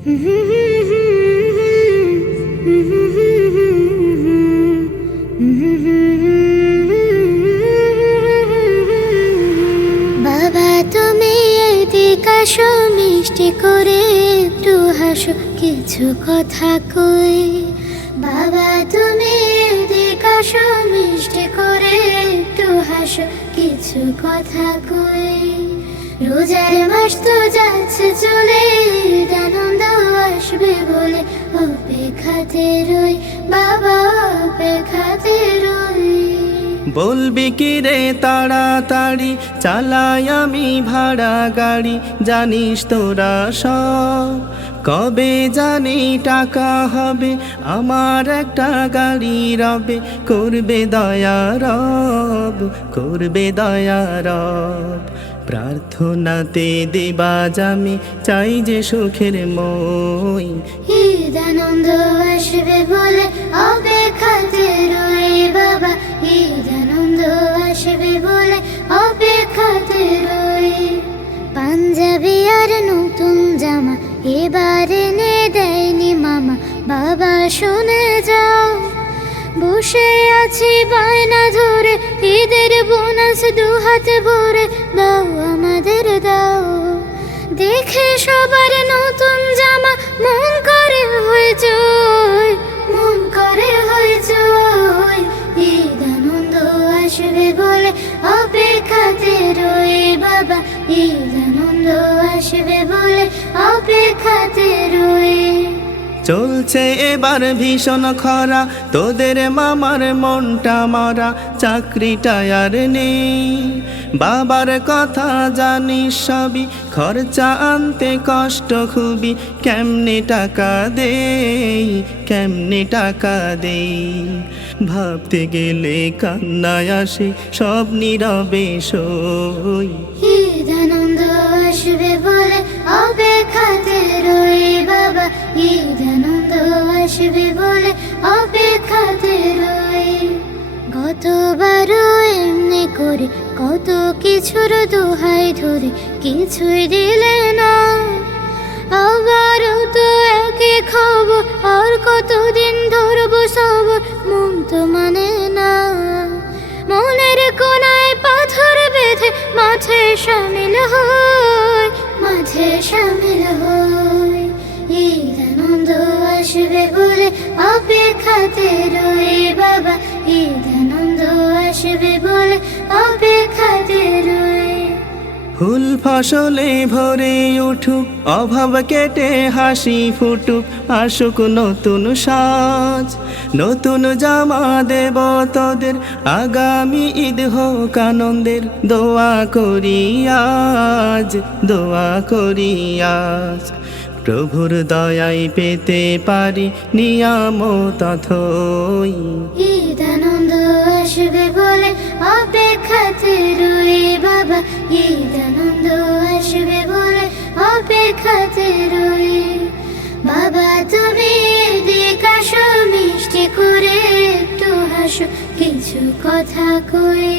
বাবা তুমি এদিকে আসো, মিষ্টি করে একটু হাসো, কিছু কথা কই। বাবা তুমি এদিকে আসো, মিষ্টি করে একটু হাসো, কিছু কথা কই। রোজার মাস তো যাচ্ছে চলে, আনন্দ আসবে বলে অপেক্ষাতে রই, বাবা অপেক্ষাতে রই। বলবি কি রে তাড়াতাড়ি চালাই আমি ভাড়া গাড়ি, জানিস তোরা সব কবে জানি টাকা হবে, আমার একটা গাড়ি রবে, করবে দয়া রব, করবে দয়া রব। প্রার্থনাতে দেবাজ আমি চাই যে সুখের মই, ঈদ আনন্দ আসবে বলে অপেক্ষাতে রই, বাবা ঈদ আনন্দ আসবে বলে অপেক্ষাতে রই। পাঞ্জাবি আর নতুন জামা এবার এনে দেয়নি মামা, বাবা শুনে যাও। বসে আছি বায়না ধরে, ঈদের বোনাস দু হাতে ভরে দাও আমাদের দাও। দেখে সবার নতুন জামা মন করে হইচই, মন করে হইচই। ঈদ আনন্দ আসবে বলে অপেক্ষাতে রই, বাবা ঈদ আনন্দ আসবে বলে অপেক্ষাতে রই। চলছে এবার ভীষণ খরা, তোদের মামার মনটা মরা, চাকরিটা আর নেই। বাবার কথা জানিস সবই, খরচা আনতে কষ্ট খুবই, কেমনে টাকা দেই, কেমনে টাকা দেই। ভাবতে গেলে কান্নায় আসে, সব নীরবে সই। ঈদ আনন্দ আসবে বলে অপেক্ষাতে রই, বাবা ঈদ আনন্দ আসবে বলে অপেক্ষাতে রই। গতবারও এমনি করে কত কিছুর দোহাই ধরে কিছুই দিলে না, আবারও তো একই খবর, আর কতদিন ধরবো সবর, মন তো মানে না। মনের কোনায় পাথর বেঁধে মাঠে শামিল হই, মাঠে শামিল হই। ঈদ আনন্দ আসবে বলে অপেক্ষাতে রই, বাবা ঈদ আনন্দ আসবে বলে অপেক্ষাতে রই। ফুল ফসলে ভরে উঠুক, অভাব কেটে হাসি ফুটুক, আসুক নতুন সাজ, নতুন জামা দেব তোদের, আগামী ঈদ হোক আনন্দের। দোয়া করি আজ, দোয়া করি আজ, প্রভুর দয়ায় পেতে পারি নিয়ামত অথই। ঈদ আনন্দ আসবে বলে অপেক্ষাতে রই, বাবা ঈদ আনন্দ আসবে বলে অপেক্ষাতে রই। বাবা তুমি এদিকে আসো, মিষ্টি করে একটু হাসো, কিছু কথা কই।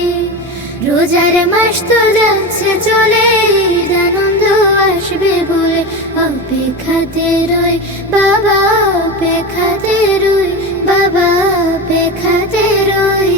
রোজার মাস তো যাচ্ছে চলে, ঈদ আনন্দ আসবে বলে অপেক্ষাতে রই, বাবা অপেক্ষাতে রই, বাবা অপেক্ষাতে রই।